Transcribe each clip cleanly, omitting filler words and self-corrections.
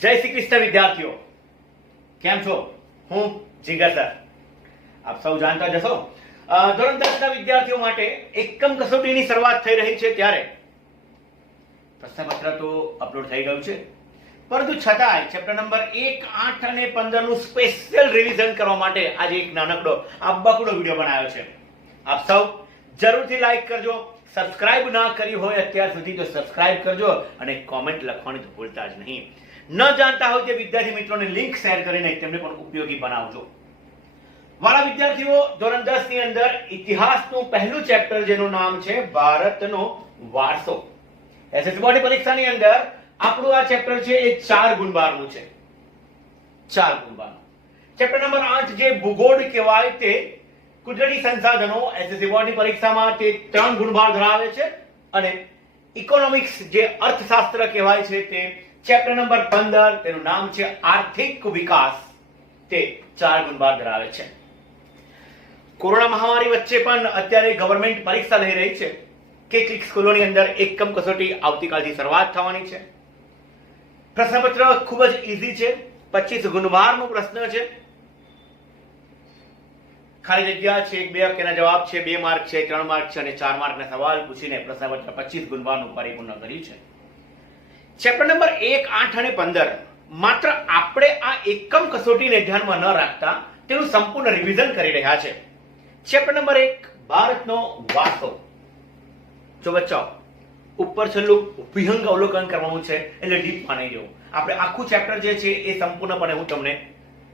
જય શ્રી કૃષ્ણ વિદ્યાર્થીઓ, કેમ છો? હું જીગર સર. આપ સૌ જાણતા જશો ધોરણ 10 ના વિદ્યાર્થીઓ માટે એકમ કસોટીની શરૂઆત થઈ રહી છે, ત્યારે પ્રશ્નપત્ર તો અપલોડ થઈ ગયું છે, પરંતુ છતાંય ચેપ્ટર નંબર 1, 8 અને 15 નું સ્પેશિયલ રિવિઝન કરવા માટે આજે એક નાનકડો આબકડો વિડીયો બનાવ્યો છે. આપ સૌ જરૂરથી લાઈક કરજો, સબસ્ક્રાઇબ ના કરી હોય અત્યાર સુધી તો સબસ્ક્રાઇબ કરજો અને કોમેન્ટ લખવાની તો ભૂલતા જ નહીં. ન જાણતા હોય તે વિદ્યાર્થી મિત્રોને લિંક શેર કરીને તેમને પણ ઉપયોગી બનાવજો. વાલા વિદ્યાર્થીઓ, ધોરણ 10 ની અંદર ઇતિહાસનું પહેલું ચેપ્ટર જેનું નામ છે ભારતનો વારસો. એસએસસી બોર્ડની પરીક્ષાની અંદર આપણું આ ચેપ્ટર છે એ 4 ગુણબારનું છે. 4 ગુણબારનું. ચેપ્ટર નંબર 8 જે ભૂગોળ કહેવાય તે કુદરતી સંસાધનો એસએસસી બોર્ડની પરીક્ષામાં તે 3 ગુણભાર ધરાવે છે, અને ઇકોનોમિક્સ જે અર્થશાસ્ત્ર કહેવાય છે તે ચેપ્ટર નંબર 15 તેનું નામ છે આર્થિક વિકાસ, તે 4 ગુણભાર ધરાવે છે. કોરોના મહામારી વચ્ચે પણ અત્યારે ગવર્નમેન્ટ પરીક્ષા લઈ રહી છે. કેટલીક સ્કૂલોની અંદર એકમ કસોટી આવતીકાલથી શરૂઆત થવાની છે. પ્રશ્નપત્ર ખૂબ જ ઈઝી છે. 25 ગુણભારનો પ્રશ્ન છે. ખાલી જગ્યા છે, 1-2 વાક્યના જવાબ છે, 2 માર્ક છે, 3 માર્ક છે અને 4 માર્કના સવાલ પૂછીને પ્રશ્નપત્ર 25 ગુણભારનું પરિપૂર્ણ કર્યું છે. ચેપ્ટર નંબર 1, 8 અને 15 માત્ર આપણે આ એકમ કસોટીને ધ્યાનમાં ન રાખતા તેનું સંપૂર્ણ રિવિઝન કરી રહ્યા છે. ચેપ્ટર નંબર 1 ભારતનો વારસો. જો બચ્ચો ઉપર છેલ્લું વિહંગ અવલોકન કરવાનું છે, એટલે ડીપમાં નહીં જવું. આપણે આખું ચેપ્ટર જે છે એ સંપૂર્ણપણે હું તમને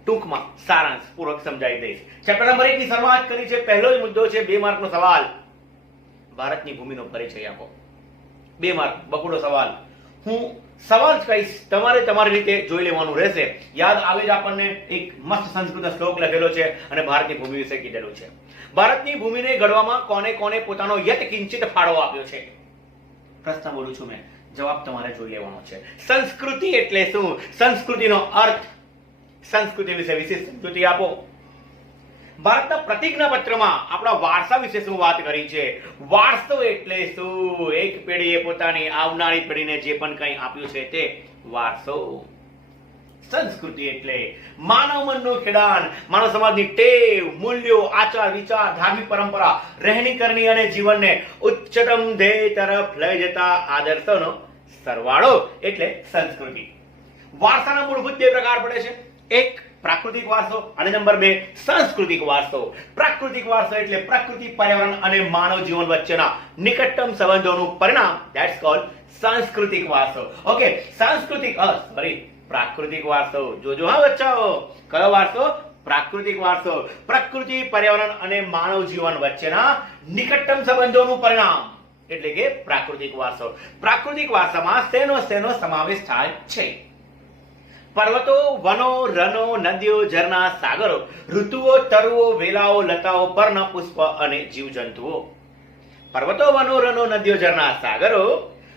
ટૂંકમાં સારાંશ પૂર્વક સમજાવી દઈશ. ચેપ્ટર નંબર 1 ની શરૂઆત કરી છે. પહેલો જ મુદ્દો છે 2 માર્કનો સવાલ. ભારતની ભૂમિનો પરિચય આપો. 2 માર્ક બકુડો સવાલ. હું સવાલ જ કહીશ, તમારે તમારી રીતે જોઈ લેવાનું રહેશે. યાદ આવે જ આપણને એક મસ્ત સંસ્કૃત શ્લોક લખેલો છે અને ભારતની ભૂમિ વિશે કીધેલું છે. ભારતની ભૂમિને ઘડવામાં કોને કોને પોતાનો યત કિંચિત ફાળો આપ્યો છે? પ્રશ્ન બોલું છું મેં, જવાબ તમારે જોઈ લેવાનો છે. સંસ્કૃતિ એટલે શું? સંસ્કૃતિનો અર્થ, સંસ્કૃતિ વિશે વિશેષ સમજૂતી આપો. ભારતના પ્રતિજ્ઞા પત્રમાં આપણા વારસા વિશે શું વાત કરી છે? વારસો એટલે શું? એક પેઢીએ પોતાની આવનારી પેઢીને જે પણ કંઈ આપ્યું છે તે વારસો. સંસ્કૃતિ એટલે માનવ મનનું ખેડાણ, માનવ સમાજની ટેવ, મૂલ્યો, આચાર વિચાર, ધાર્મિક પરંપરા, રહેણી કરણી અને જીવનને ઉચ્ચતમ ધ્યેય તરફ લઈ જતા આદર્શોનો સરવાળો એટલે સંસ્કૃતિ. વારસાના મૂળભૂત 2 પ્રકાર પડે છે. એક પ્રાકૃતિક વારસો અને નંબર 2 સાંસ્કૃતિક વારસો. પ્રાકૃતિક વારસો એટલે પ્રકૃતિ, પર્યાવરણ અને માનવ જીવન વચ્ચેના નિકટતમ સંબંધોનું પરિણામ, ધેટ્સ કોલ્ડ સાંસ્કૃતિક વારસો. ઓકે, સાંસ્કૃતિક પ્રાકૃતિક વારસો. જોજો હા બચ્ચાઓ, કયો વારસો? પ્રાકૃતિક વારસો. પ્રકૃતિ, પર્યાવરણ અને માનવ જીવન વચ્ચેના નિકટતમ સંબંધોનું પરિણામ એટલે કે પ્રાકૃતિક વારસો. પ્રાકૃતિક વારસામાં શેનો સમાવેશ થાય છે? પર્વતો, વનો, રનો, નદીઓ, ઝરણા, સાગરો, ઋતુઓ, તરુઓ, વેલાઓ, લતાઓ, પર્ણ, પુષ્પ અને જીવજંતુઓ. પર્વતો, વનો, રનો, નદીઓ, ઝરણા, સાગરો,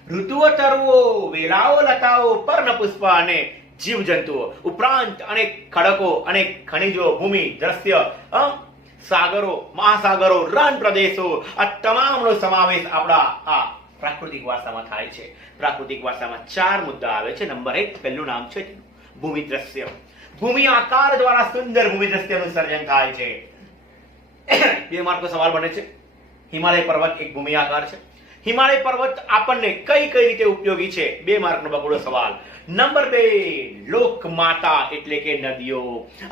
ઋતુઓ, તરુઓ, વેલાઓ, લતાઓ, પર્ણ, પુષ્પ અને જીવજંતુઓ. ઉપરાંત અનેક ખડકો, અનેક ખનિજો, ભૂમિ, દ્રશ્ય, સાગરો, મહાસાગરો, રણ પ્રદેશો, આ તમામનો સમાવેશ આપણા આ પ્રાકૃતિક વારસામાં થાય છે. પ્રાકૃતિક વારસામાં 4 મુદ્દા આવે છે. નંબર 1 પહેલું નામ છે ભૂમિ દ્રશ્ય. ભૂમિ આકાર દ્વારા સુંદર ભૂમિ દ્રશ્યનું સર્જન થાય છે. 2 માર્કનો સવાલ બને છે. હિમાલય પર્વત એક ભૂમિ આકાર છે. હિમાલય પર્વત આપણને કઈ કઈ રીતે ઉપયોગી છે? 2 માર્કનો બકુડો સવાલ. નંબર 2 લોકમાતા એટલે કે નદીઓ.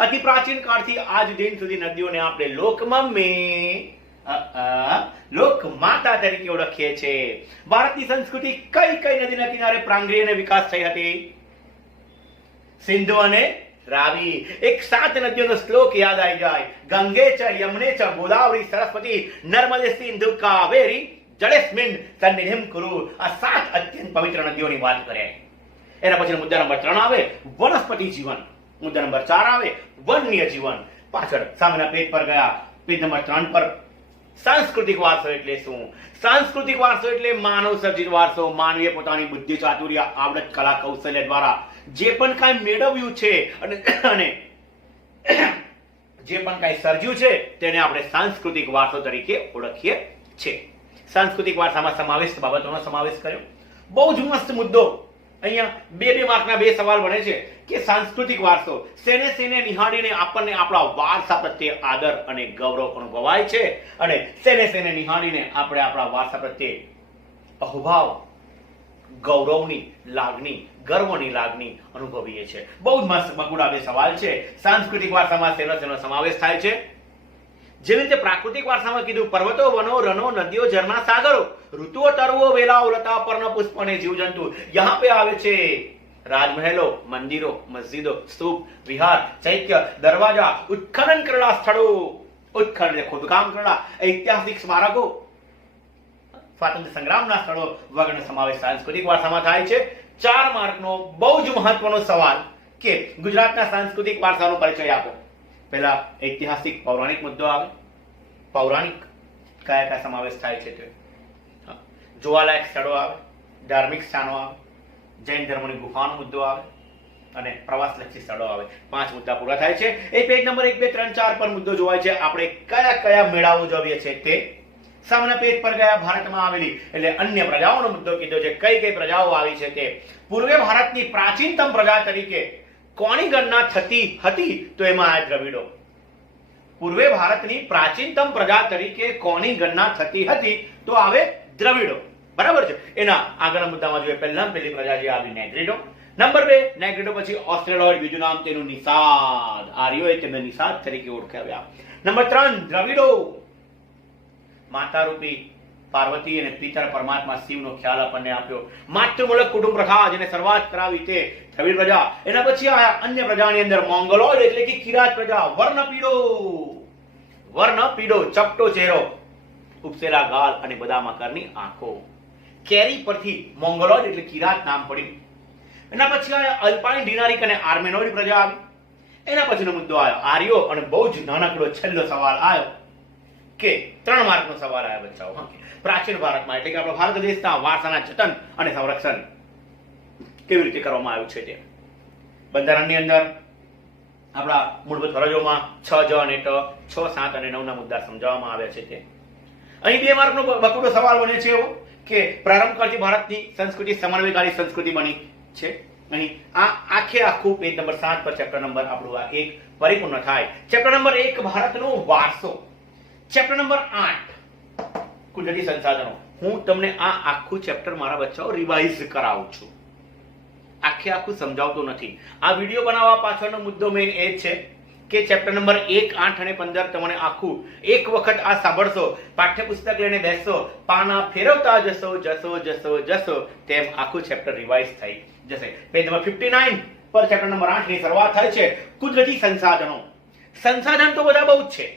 અતિ પ્રાચીન કાળથી આજ દિન સુધી નદીઓને આપણે લોકમમ્મી, લોકમાતા તરીકે ઓળખીએ છીએ. ભારતની સંસ્કૃતિ કઈ કઈ નદીના કિનારે પ્રાંગણીય અને વિકાસ થઈ હતી? સિંધુ અને રાવી. એક 7 નદીઓનો શ્લોક યાદ આવી જાય. ગંગે ચ, યમુને ચ, ગોદાવરી, સરસ્વતી, નર્મદે, સિંધુ, કાવેરી, જળેસ્મિન સન્નિધિમ કુરુ. આ 7 અત્યંત પવિત્ર નદીઓની વાત કરે. એના પછી મુદ્દા નંબર 3 આવે વનસ્પતિ જીવન. મુદ્દા નંબર 4 આવે વન્ય જીવન. પાછળ સામેના પેજ પર ગયા, પેજ નંબર 3 પર સાંસ્કૃતિક વારસો એટલે શું? સાંસ્કૃતિક વારસો એટલે માનવ સર્જિત વારસો. માનવીએ પોતાની બુદ્ધિ, ચાતુર્ય, આવડત, કલા, કૌશલ્ય દ્વારા જે પણ કાંઈ મેળવ્યું છે અને જે પણ કાંઈ સર્જ્યું છે તેને આપણે સાંસ્કૃતિક વારસો તરીકે ઓળખીએ છીએ. સાંસ્કૃતિક વારસામાં સમાવેશ બાબતોનો સમાવેશ કર્યો. બહુ જ મસ્ત મુદ્દો અહીંયા બે માર્કના બે સવાલ બને છે કે સાંસ્કૃતિક વારસો શેને શેને નિહાળીને આપણને આપણા વારસા પ્રત્યે આદર અને ગૌરવ અનુભવાય છે અને શેને શેને નિહાળીને આપણે આપણા વારસા પ્રત્યે અહોભાવ, ગૌરવની લાગણી, ગર્વની લાગણી અનુભવીએ છીએ. બહુ જ મસ્ત બકુડા બે સવાલ છે. સાંસ્કૃતિક વારસામાં શેનો સમાવેશ થાય છે? જેવી રીતે પ્રાકૃતિક વારસામાં કીધું પર્વતો, વનો, રનો, નદીઓ, ઝરણા, સાગરો, ઋતુઓ, તરુઓ, વેલાઓ, લતા, પર્ણ, પુષ્પ અને જીવજંતુ. યહાં પે આવે છે રાજમહેલો, મંદિરો, મસ્જિદો, સ્તૂપ, વિહાર, ચૈત્ય, દરવાજા, ઉત્ખનન કરેલા સ્થળો, ઉત્ખનન એટલે ખોદકામ કરેલા ઐતિહાસિક સ્મારકો, સ્વાતંત્ર્ય સંગ્રામના સ્થળો વગેરેનો સમાવેશ સાંસ્કૃતિક વારસામાં થાય છે. 4 માર્કનો બહુ જ મહત્વનો સવાલ કે ગુજરાતના સાંસ્કૃતિક વારસાનો પરિચય આપો. પહેલા ઐતિહાસિક પૌરાણિક મુદ્દો આવે. પૌરાણિક કયા સમાવેશ થાય છે તે જોવાલાયક સ્થળો આવે, ધાર્મિક સ્થાનો આવે, જૈન ધર્મની ગુફાનો મુદ્દો આવે અને પ્રવાસલક્ષી સ્થળો આવે. 5 મુદ્દા પૂરા થાય છે. એ પેજ નંબર 1, 2, 3, 4 પર મુદ્દો જોવાય છે. આપણે કયા મેળાઓ જોવીએ છીએ તે સામેના પેજ પર ગયા. ભારતમાં આવેલી એટલે અન્ય પ્રજાઓનો મુદ્દો કીધો છે. કઈ પ્રજાઓ આવી છે તે. પૂર્વે ભારતની પ્રાચીનતમ પ્રજા તરીકે કોની ગણના થતી હતી? તો એમાં આ દ્રવિડો. પૂર્વે ભારતની પ્રાચીનતમ પ્રજા તરીકે કોની ગણના થતી હતી? તો આવે દ્રવિડો. બરાબર છે. એના આગળના મુદ્દામાં જોઈએ પહેલી પ્રજા જે આવી નેગ્રીડો. નંબર 2 નેગ્રીડો પછી ઓસ્ટ્રેલોઇડ, બીજું નામ તેનું નિષાદ. આર્યોએ તેમને નિષાદ તરીકે ઓળખાવ્યા. નંબર 3 દ્રવિડો માતારૂપી પાર્વતી અને પિતર પરમાત્મા શિવનો ખ્યાલ આપણને આપ્યો. માતૃમૂલક કુટુંબ પ્રથા જેને શરૂઆત કરાવી તે દ્રવિડ પ્રજા. એના પછી આયા અન્ય પ્રજાની અંદર મોંગોલોઇડ એટલે કે કિરાત પ્રજા. વર્ણપીડો, ચપટો ચહેરો, ઉપસેલા ગાલ અને બદામ આકારની આંખો. કેરી પરથી મોંગોલોઇડ એટલે કિરાત નામ પડ્યું. એના પછી આયા અલ્પાઇન, ડિનારિક અને આર્મેનોઇડ પ્રજા આવી. એના પછીનો મુદ્દો આવ્યો આર્યો અને બહુ જ નાનકડો છેલ્લો સવાલ આવ્યો કે 3 માર્કનો સવાલ આવ્યો બચ્ચાઓ. પ્રાચીન ભારતમાં એટલે કે આપણા ભારત દેશના વારસાના જતન અને સંરક્ષણ કેવી રીતે કરવામાં આવ્યું છે તે. બંધારણની અંદર આપણા મૂળભૂત ફરજોમાં 6 જ અને ટ, 6, 7 અને 9 ના મુદ્દા સમજાવવામાં આવ્યા છે તે. અહીં 2 માર્કનો બકુડો સવાલ બને છે એવો કે પ્રારંભ કરતી ભારતની સંસ્કૃતિ સમન્વયકારી સંસ્કૃતિ બની છે. અહીં આ આખું પેજ નંબર 7 પર ચેપ્ટર નંબર આપણું આ 1 પરિપૂર્ણ થાય. ચેપ્ટર નંબર 1 ભારતનો વારસો. ચેપ્ટર નંબર 8 કુદરતી સંસાધનો. હું તમને આ આખું ચેપ્ટર મારા બચ્ચાઓ રિવાઇઝ કરાવું છું. આખું સમજાવતો નથી. આ વિડીયો બનાવવા પાછળનો મુદ્દો મેઇન એ છે કે ચેપ્ટર નંબર 1, 8 અને 15 તમને આખું એક વખત આ સાંભળશો, પાઠ્યપુસ્તક લઈને બેસશો, પાના ફેરવતા જશો તેમ આખું ચેપ્ટર રિવાઇઝ થઈ જશે. પેજ નંબર 59 પર ચેપ્ટર નંબર 8 ની શરૂઆત થાય છે. કુદરતી સંસાધનો. સંસાધન તો બધા બહુ જ છે,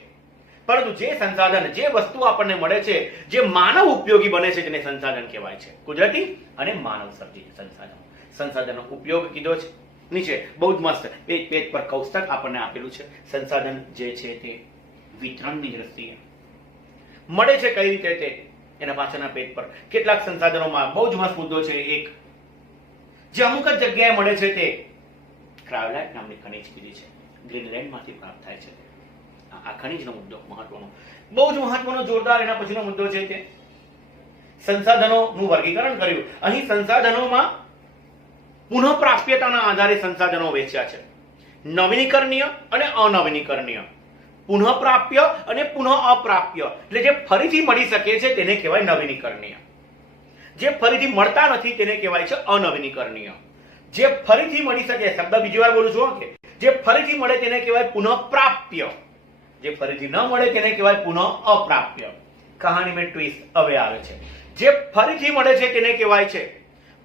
પરંતુ જે સંસાધન, જે વસ્તુ આપણને મળે છે, જે માનવ ઉપયોગી બને છે તેને સંસાધન કહેવાય છે. કુદરતી અને માનવ સર્જિત સંસાધનો. સંસાધનનો ઉપયોગ કીધો છે નીચે બહુ જ મસ્ત પેજ પર કોષ્ટક આપણને આપેલું છે. સંસાધન જે છે તે વિતરણની દ્રષ્ટિએ મળે છે કઈ રીતે તે એના પાછળના પેજ પર કેટલાક સંસાધનોમાં બહુ જ મસ્ત મુદ્દો છે. એક જે અમુક જ જગ્યાએ મળે છે તે ક્રાયોલાઇટ નામની ખનિજ કીધી છે. ગ્રીનલેન્ડમાંથી પ્રાપ્ત થાય છે. આ ખનિજનો મુદ્દો મહત્વનો, બહુ જ મહત્વનો જોરદાર. એના પછીનો મુદ્દો છે તે સંસાધનોનું વર્ગીકરણ કર્યું. અહીં સંસાધનોમાં પુનઃપ્રાપ્યતાના આધારે સંસાધનો વેચ્યા છે. નવીનીકરણીય અને અનવીનીકરણીય. પુનઃપ્રાપ્ય અને પુનઃ અપ્રાપ્ય એટલે જે ફરીથી મળી શકે છે તેને કહેવાય નવીનીકરણીય. જે ફરીથી મળતા નથી તેને કહેવાય છે અનવીનીકરણીય. જે ફરીથી મળી શકે, શબ્દ બીજી વાર બોલું છું કે જે ફરીથી મળે તેને કહેવાય પુનઃપ્રાપ્ય. જે ફરીથી ન મળે તેને કહેવાય પુનઃ અપ્રાપ્ય. કહાનીમાં ટ્વિસ્ટ હવે આવે છે. જે ફરીથી મળે છે તેને કહેવાય છે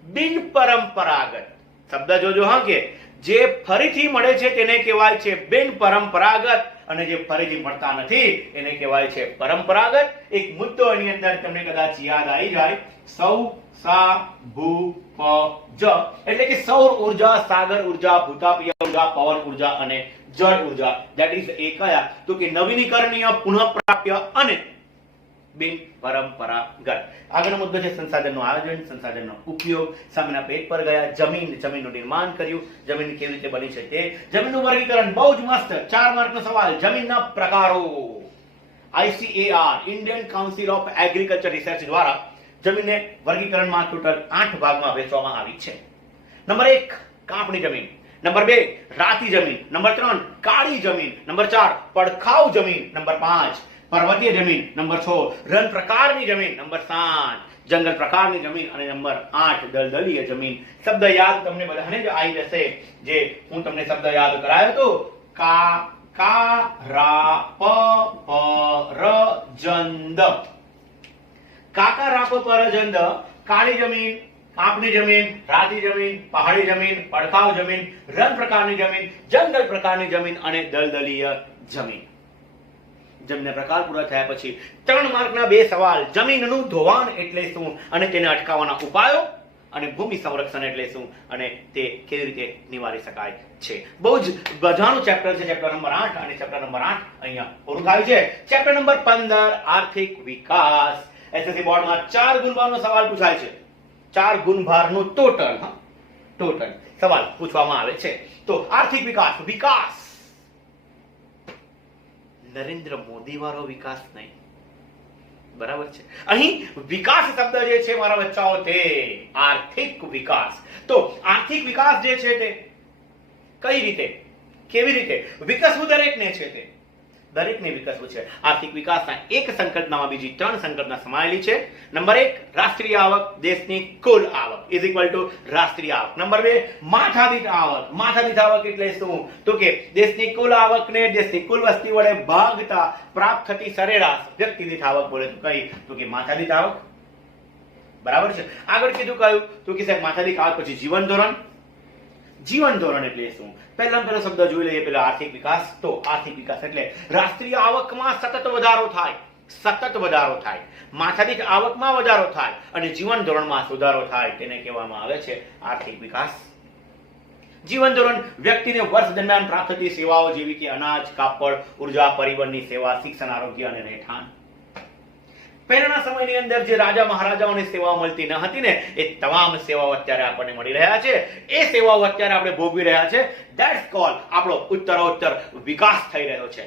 બિન પરંપરાગત. શબ્દ જોજો હા કે જે ફરીથી મળે છે તેને કહેવાય છે બિન પરંપરાગત અને જે ફરીથી મળતા નથી એને કહેવાય છે પરંપરાગત. એક મુદ્દો એની અંદર તમને કદાચ યાદ આવી જાય, સૌ સા ભૂ પ જ એટલે કે સૌર ઉર્જા, સાગર ઉર્જા, ભૂતાપીય ઉર્જા, પવન ઉર્જા અને જળ ઉર્જા. ધેટ ઇઝ એ કયા? તો કે નવીનીકરણીય, પુનઃપ્રાપ્ય અને બિન પરંપરાગત. આગળનો મુદ્દો છે સંસાધનનું આયોજન, સંસાધનનો ઉપયોગ. સામેના પેજ પર ગયા. જમીનનું નિર્માણ કર્યું. જમીન કેવી રીતે બની છે તે. જમીનનું વર્ગીકરણ બહુ જ મસ્ત. 4 માર્કનો સવાલ. જમીનના પ્રકારો. ICAR Indian council of agriculture research દ્વારા જમીનને વર્ગીકરણમાં ટોટલ 8 ભાગમાં વહેંચવામાં આવી છે. નંબર 1 કાપણી જમીન, નંબર 2 રાતી જમીન, નંબર 3 કાળી જમીન, નંબર 4 પડખાઉ જમીન, નંબર 5 પર્વતીય જમીન, નંબર 6 રન પ્રકારની જમીન, નંબર 7 જંગલ પ્રકારની જમીન અને નંબર 8 દલદલીય જમીન. શબ્દ યાદ તમને બધાને જ આવી જશે, જે હું તમને શબ્દ યાદ કરાયો તો કા રા પ ર જંદ. કાકા રાપ પર જંદ કાળી જમીન, કાપની જમીન, રાતી જમીન, પહાડી જમીન, પડખાવ જમીન, રન પ્રકારની જમીન, જંગલ પ્રકારની જમીન અને દલદલીય જમીન. જમીનના પ્રકાર પૂરા થયા પછી 3 માર્કના 2 સવાલ. જમીનનું ધોવાણ એટલે શું અને તેને અટકાવવાના ઉપાયો, અને ભૂમિ સંરક્ષણ એટલે શું અને તે કેવી રીતે નિવારી શકાય છે. બહુ જ મજાનું ચેપ્ટર છે, ચેપ્ટર નંબર 8, અને ચેપ્ટર નંબર 8 અહીંયા પૂરું થાય છે. ચેપ્ટર નંબર 15 આર્થિક વિકાસ. એસએસસી બોર્ડમાં 4 ગુણભારનો સવાલ પૂછાય છે. 4 ગુણભારનો ટોટલ સવાલ પૂછવામાં આવે છે. તો આર્થિક વિકાસ, વિકાસ નરેન્દ્ર મોદી વાળો વિકાસ નહીં, બરાબર છે. અહીં વિકાસ શબ્દ જે છે મારા બચ્ચાઓ તે આર્થિક વિકાસ. તો આર્થિક વિકાસ જે છે તે કઈ રીતે, કેવી રીતે વિકસવું દરેકને છે, તે દરેકને વિકસવું છે. આર્થિક વિકાસના એક સંકલ્પનામાં બીજી 3 સંકલ્પના સમાયેલી છે. નંબર 1 રાષ્ટ્રીય આવક, દેશની કુલ આવક ઇઝ ઇક્વલ ટુ રાષ્ટ્રીય આવક. નંબર 2 માથાદીઠ આવક. માથાદીઠ આવક એટલે શું? તો કે દેશની કુલ આવકને દેશની કુલ વસ્તી વડે ભાગતા પ્રાપ્ત થતી સરેરાશ વ્યક્તિ દીઠ આવક બોલે તો કઈ? તો કે માથાદીઠ આવક. બરાબર છે. આગળ કીધું કયું? તો કે સાહેબ માથાદીઠ આવક પછી જીવન ધોરણ. જીવન ધોરણ એટલે શું? પહેલો શબ્દ જોઈ લઈએ પેલા આર્થિક વિકાસ. તો આર્થિક વિકાસ એટલે રાષ્ટ્રીય આવકમાં સતત વધારો થાય, માથાદીઠ આવકમાં વધારો થાય અને જીવન ધોરણમાં સુધારો થાય, તેને કહેવામાં આવે છે આર્થિક વિકાસ. જીવન ધોરણ વ્યક્તિને વર્ષ દરમિયાન પ્રાપ્ત થતી સેવાઓ જેવી કે અનાજ, કાપડ, ઉર્જા, પરિવહનની સેવા, શિક્ષણ, આરોગ્ય અને રહેઠાણ. પહેલાના સમયની અંદર જે રાજા મહારાજાઓની સેવાઓ મળતી ન હતી ને, એ તમામ સેવાઓ અત્યારે આપણને મળી રહ્યા છે. એ સેવાઓ અત્યારે આપણે ભોગવી રહ્યા છે. ધેટ્સ કોલ આપણો ઉત્તરોત્તર વિકાસ થઈ રહ્યો છે.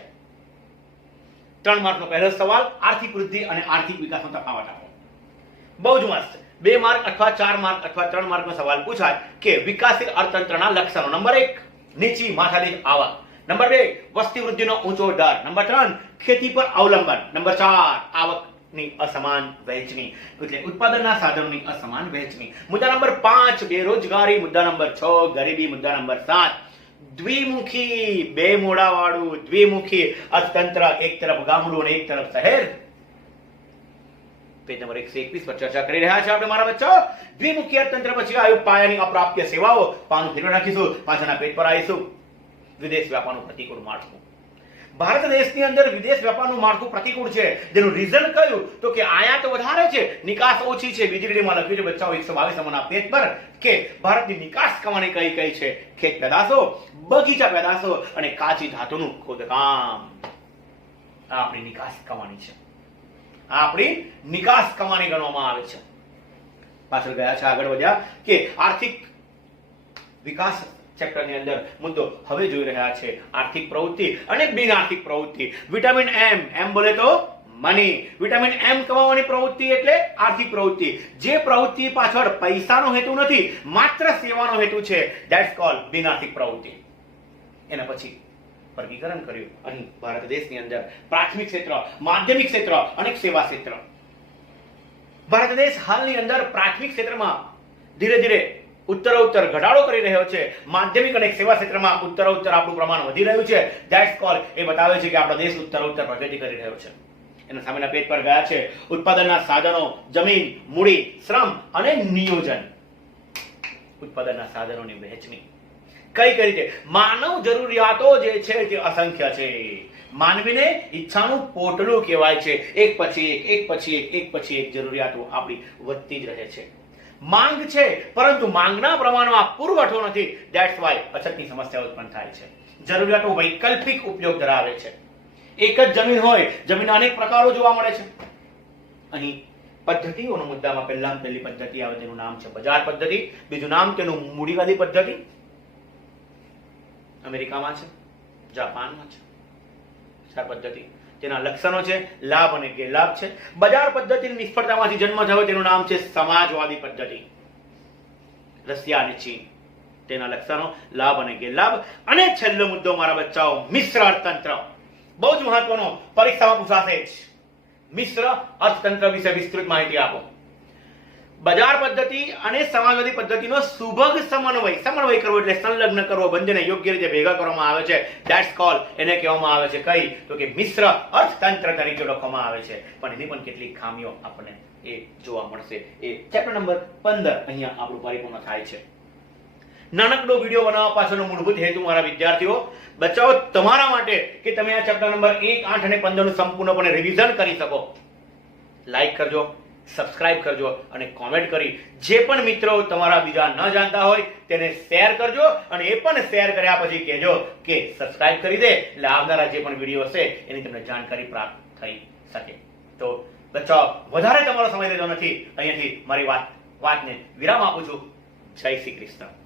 3 માર્કનો પહેલો સવાલ, આર્થિક વૃદ્ધિ અને આર્થિક વિકાસનો તફાવત આપો. બહુ જ મસ્ત. 2 માર્ક અથવા 4 માર્ક અથવા 3 માર્કનો સવાલ પૂછાય કે વિકાસશીલ અર્થતંત્રના લક્ષણો. નંબર 1 નીચી માથાદીઠ આવક. નંબર 2 વસ્તી વૃદ્ધિનો ઊંચો દર. નંબર 3 ખેતી પર અવલંબન. નંબર 4 આવક ની અસમાન વહેંચણી એટલે ઉત્પાદનના સાધનોની અસમાન વહેંચણી. મુદ્દા નંબર 5 બેરોજગારી. મુદ્દા નંબર 6 ગરીબી. મુદ્દા નંબર 7 દ્વિમુખી, 2 મોડાવાળું દ્વિમુખી અર્થતંત્ર, એક તરફ ગામડું અને એક તરફ શહેર. પેજ નંબર 121 પર ચર્ચા કરી રહ્યા છે આપણે મારા બચ્ચાઓ. દ્વિમુખી અર્થતંત્ર પછી આવ્યું પાયાની અપ્રાપ્ય સેવાઓ. પાનું ફેરવી નાખીશું, પાછળના પેજ પર આવીશું. વિદેશ વ્યાપારનું પ્રતિકૂળ માળખું. ભારત દેશની અંદર વિદેશ વ્યાપારનું માળખું પ્રતિકૂળ છે. જેનું રીઝન કયું? તો કે આયાત વધારે છે, નિકાસ ઓછી છે. બીજી રીતમાં લખ્યું છે બચ્ચાઓ 122 નંબરના પેજ પર કે ભારતની નિકાસ કમાણી કઈ કઈ છે? ખેત પેદાશો, બગીચા પેદાશો અને કાચી ધાતુનું ખોદકામ. આપણી નિકાસ કમાણી છે, આપણી નિકાસ કમાણી ગણવામાં આવે છે. પાછળ ગયા છે, આગળ વધ્યા કે આર્થિક વિકાસ ચેપ્ટરની અંદર મુદ્દો હવે જોઈ રહ્યા છે આર્થિક પ્રવૃત્તિ અને બિન આર્થિક પ્રવૃત્તિ. વિટામિન એમ બોલે તો મની. વિટામિન એમ કમાવાની પ્રવૃત્તિ એટલે આર્થિક પ્રવૃત્તિ. જે પ્રવૃત્તિ પાછળ પૈસાનો હેતુ નથી, માત્ર સેવાનો હેતુ છે, ધેટ્સ કોલ્ડ બિન આર્થિક પ્રવૃત્તિ. એના પછી વર્ગીકરણ કર્યું અહીં ભારત દેશની અંદર પ્રાથમિક ક્ષેત્ર, માધ્યમિક ક્ષેત્ર અને સેવા ક્ષેત્ર. ભારત દેશ હાલની અંદર પ્રાથમિક ક્ષેત્રમાં ધીરે ધીરે ઉત્તરોત્તર ઘટાડો કરી રહ્યો છે. માધ્યમિક અને સેવા ક્ષેત્રમાં ઉત્તરોત્તર આપણું પ્રમાણ વધી રહ્યું છે. ધેટ્સ કોલ એ બતાવે છે કે આપણો દેશ ઉત્તરોત્તર પ્રગતિ કરી રહ્યો છે. એના સામેના પેજ પર ગયા છે ઉત્પાદનના સાધનો, જમીન, મૂડી, શ્રમ અને નિયોજન. ઉત્પાદનના સાધનોની વહેંચણી કઈ રીતે? માનવ જરૂરિયાતો જે છે તે અસંખ્ય છે. માનવીને ઈચ્છાનું પોટલું કહેવાય છે. એક પછી એક જરૂરિયાતો આપણી વધતી જ રહે છે. માંગ છે પરંતુ માંગના પ્રમાણમાં પુરવઠો નથી. ધેટ્સ વાય અછતની સમસ્યા ઉત્પન્ન થાય છે. જરૂરિયાતો વૈકલ્પિક ઉપયોગ ધરાવે છે. એક જ જમીન હોય, જમીનના અનેક પ્રકારો જોવા મળે છે. અહીં પદ્ધતિઓના મુદ્દામાં પહેલી પદ્ધતિ આવે તેનું નામ છે બજાર પદ્ધતિ. બીજું નામ તેનું મૂડીવાદી પદ્ધતિ. અમેરિકામાં છે, જાપાનમાં છે. પદ્ધતિ તેના લક્ષણો છે લાભ અને ગેરલાભ છે. બજાર પદ્ધતિની નિષ્ફળતામાંથી જન્મ થયો તેનું નામ છે સમાજવાદી પદ્ધતિ. રશિયા અને ચીન. તેના લક્ષણો, લાભ અને ગેરલાભ. અને છેલ્લો મુદ્દો મારા બચ્ચાઓ, મિશ્ર અર્થતંત્ર. બહુ જ મહત્વનો, પરીક્ષામાં પૂછાશે જ. મિશ્ર અર્થતંત્ર વિશે વિસ્તૃત માહિતી આપો. બજાર પદ્ધતિ અને સમાજવાદી પદ્ધતિનો સુભગ સમન્વય કરવો એટલે સંલગ્ન કરવો, બંનેને યોગ્ય રીતે ભેગા કરવામાં આવે છે. ધેટ્સ કોલ, એને કહેવામાં આવે છે કઈ, તો કે મિશ્ર અર્થતંત્ર તરીકે ઓળખવામાં આવે છે. પણ એની પણ કેટલીક ખામીઓ આપણને એ જોવા મળશે. એ ચેપ્ટર નંબર 15 અહીંયા આપણું પરિપૂર્ણ થાય છે. નાનકડો વિડીયો બનાવવા પાછળનો મૂળભૂત હેતુ મારા વિદ્યાર્થીઓ, બચ્ચાઓ તમારા માટે કે તમે આ ચેપ્ટર નંબર 1, 8 અને 15 નું સંપૂર્ણપણે રિવિઝન કરી શકો. લાઈક કરજો, સબસ્ક્રાઇબ કરજો અને કોમેન્ટ કરી જે પણ મિત્રો તમારા બીજા ન જાણતા હોય તેને શેર કરજો. અને એ પણ શેર કર્યા પછી કહેજો કે સબસ્ક્રાઇબ કરી દે, એટલે આવનારા જે પણ વિડીયો હશે એની તમને જાણકારી પ્રાપ્ત થઈ શકે. તો બચ્ચાઓ વધારે તમારો સમય લેતો નથી, અહીંયાથી મારી વાતને વિરામ આપું છું. જય શ્રી કૃષ્ણ.